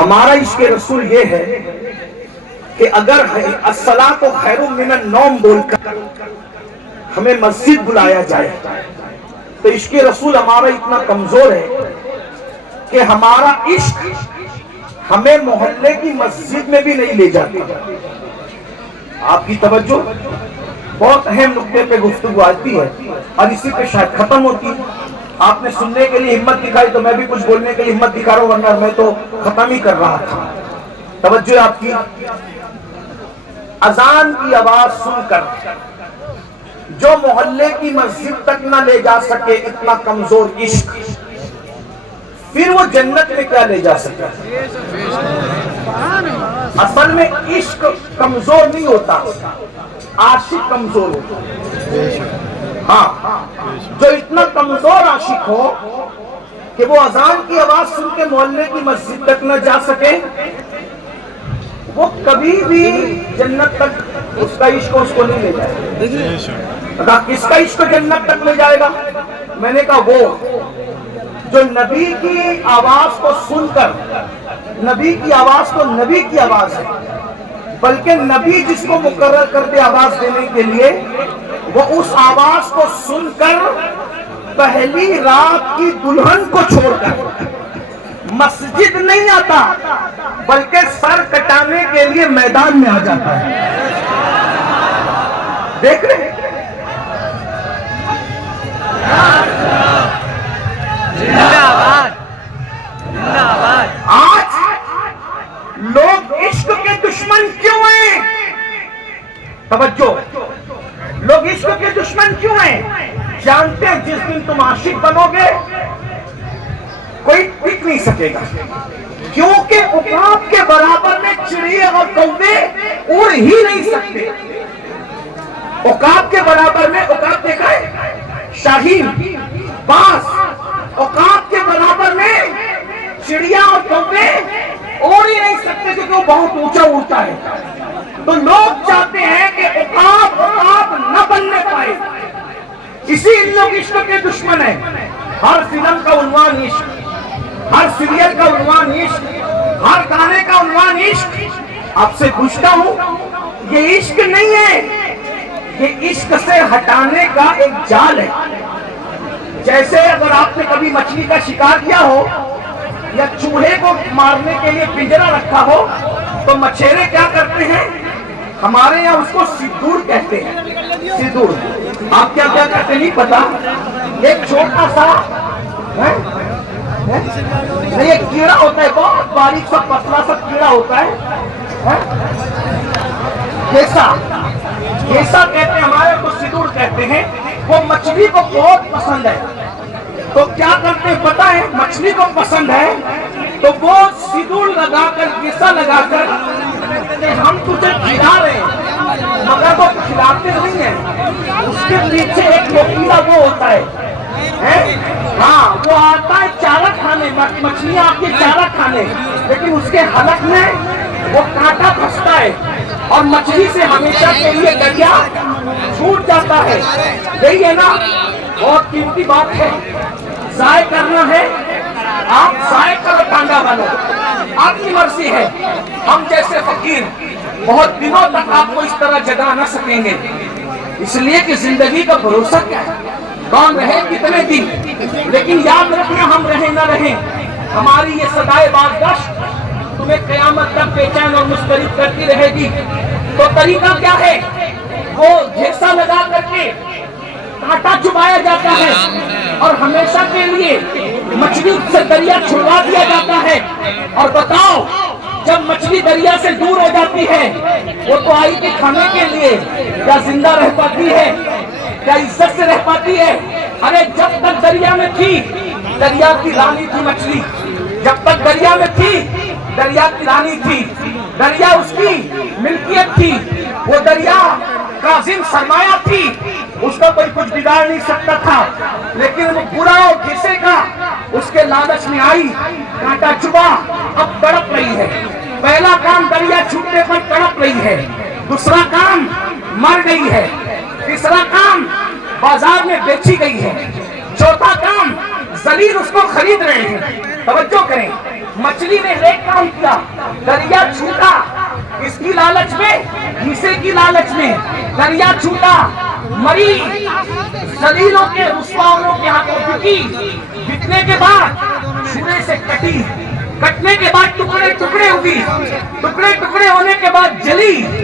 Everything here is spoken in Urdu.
ہمارا عشق رسول یہ ہے کہ اگر الصلاۃ خیر من النوم بول کر ہمیں مسجد بلایا جائے تو عشق رسول ہمارا اتنا کمزور ہے کہ ہمارا عشق ہمیں محلے کی مسجد میں بھی نہیں لے جاتا۔ آپ کی توجہ، بہت اہم نقطے پہ گفتگو آتی ہے اور اسی پہ شاید ختم ہوتی ہے۔ آپ نے سننے کے لیے ہمت دکھائی تو میں بھی کچھ بولنے کے لیے ہمت دکھا رہا ہوں، ورنہ میں تو ختم ہی کر رہا تھا۔ توجہ آپ کی، اذان کی آواز سن کر جو محلے کی مسجد تک نہ لے جا سکے اتنا کمزور عشق، پھر وہ جنت میں کیا لے جا سکے؟ اصل میں عشق کمزور نہیں ہوتا، عاشق کمزور ہوتا۔ ہاں، جو اتنا کمزور عاشق ہو کہ وہ اذان کی آواز سن کے محلے کی مسجد تک نہ جا سکے، وہ کبھی بھی جنت تک اس کا عشق اس کو نہیں لے جائے گا۔ کس کا عشق جنت تک لے جائے گا؟ میں نے کہا وہ جو نبی کی آواز کو سن کر، نبی کی آواز کو نبی کی آواز ہے، بلکہ نبی جس کو مقرر کر دے آواز دینے کے لیے، وہ اس آواز کو سن کر پہلی رات کی دلہن کو چھوڑ کر مسجد نہیں آتا، بلکہ سر کٹانے کے لیے میدان میں آ جاتا ہے۔ دیکھ رہے ہیں؟ آج لوگ عشق کے دشمن کیوں ہیں؟ توجہ، لوگ عشق کے دشمن کیوں ہیں؟ جانتے ہیں جس دن تم عاشق بنو گے کوئی ٹک نہیں سکے گا، کیونکہ عقاب کے برابر میں چڑیے اور کوے اڑ ہی نہیں سکتے۔ عقاب کے برابر میں، عقاب دیکھا ہے؟ شاہین، باز، عقاب کے برابر میں چڑیا اور کوے اڑ ہی نہیں سکتے کیونکہ وہ بہت اونچا اڑتا ہے۔ تو لوگ چاہتے ہیں کہ عقاب نہ بننے پائے، اسی لوگ عشق کے دشمن ہیں۔ ہر فلم کا عنوان عشق، ہر سیریل کا عنوان عشق، ہر گانے کا عنوان عشق۔ آپ سے پوچھتا ہوں، یہ عشق نہیں ہے، یہ عشق سے ہٹانے کا ایک جال ہے۔ جیسے اگر آپ نے کبھی مچھلی کا شکار کیا ہو یا چوہے کو مارنے کے لیے پنجرا رکھا ہو تو مچھیرے کیا کرتے ہیں؟ ہمارے یہاں اس کو سدور کہتے ہیں۔ سدور، آپ کیا کیا کہتے نہیں پتا، ایک چھوٹا سا ایک کیڑا ہوتا ہے، بہت باریک سا پتلا سا کیڑا ہوتا ہے، کیسا کہتے ہیں، ہمارے کو سدور کہتے ہیں۔ وہ مچھلی کو بہت پسند ہے، تو کیا کرتے ہیں پتہ ہے؟ مچھلی کو پسند ہے تو وہ سدور لگا کر، کیسا لگا کر کہ ہم تجھے کھلا رہے ہیں، مگر وہ کھلاتے نہیں ہیں، اس کے پیچھے ایک نوکیلا وہ ہوتا ہے، ہاں وہ آتا ہے چارہ کھانے، مچھلیاں آپ کے چارہ کھانے، لیکن اس کے حلق میں وہ کانٹا پھنستا ہے اور مچھلی سے ہمیشہ کے لیے دریا چھوٹ جاتا ہے۔ یہی ہے نا، بہت قیمتی بات ہے، ضائع کرنا ہے، آپ ضائع کرو، ٹانگا بنو، آپ کی مرضی ہے۔ ہم جیسے فقیر بہت دنوں تک آپ کو اس طرح جگا نہ سکیں گے، اس لیے کہ زندگی کا بھروسہ کیا ہے، کون رہے کتنے دن، لیکن یاد رکھنا ہم رہیں نہ رہیں، ہماری یہ صدائے بازگشت تمہیں قیامت تک بے چین اور مضطرب کرتی رہے گی۔ تو طریقہ کیا ہے؟ وہ جیسا لگا کر کے کانٹا چبایا جاتا ہے اور ہمیشہ کے لیے مچھلی سے دریا چھڑوا دیا جاتا ہے۔ اور بتاؤ، جب مچھلی دریا سے دور ہو جاتی ہے وہ تو آئی کے کھانے کے لیے کیا زندہ رہ پاتی ہے؟ کیا عزت سے رہ پاتی ہے؟ ارے جب تک دریا میں تھی، دریا کی رانی تھی مچھلی، جب تک دریا میں تھی دریا کی رانی تھی، دریا اس کی ملکیت تھی، وہ دریا کاظم سرمایہ تھی، اس کا کوئی کچھ بگاڑ نہیں سکتا تھا، لیکن وہ برا اور کسے کا اس کے لالچ میں آئی، کانٹا چبا، اب تڑپ رہی ہے۔ پہلا کام دریا چھوٹنے پر تڑپ رہی ہے، دوسرا کام مر گئی ہے، تیسرا کام بازار میں بیچی گئی ہے، چوتھا کام ذلیل اس کو خرید رہے ہیں۔ توجہ کریں، مچھلی نے ایک کام کیا، دریا چھوٹا، اس کی لالچ میں، حصے کی لالچ میں دریا چھوٹا، مری ذلیلوں کے رسواؤں کے ہاتھوں بکی، بکنے کے بعد چھرے سے کٹی، کٹنے کے بعد ٹکڑے ٹکڑے ہوئی، ٹکڑے ٹکڑے ہونے کے بعد جلی،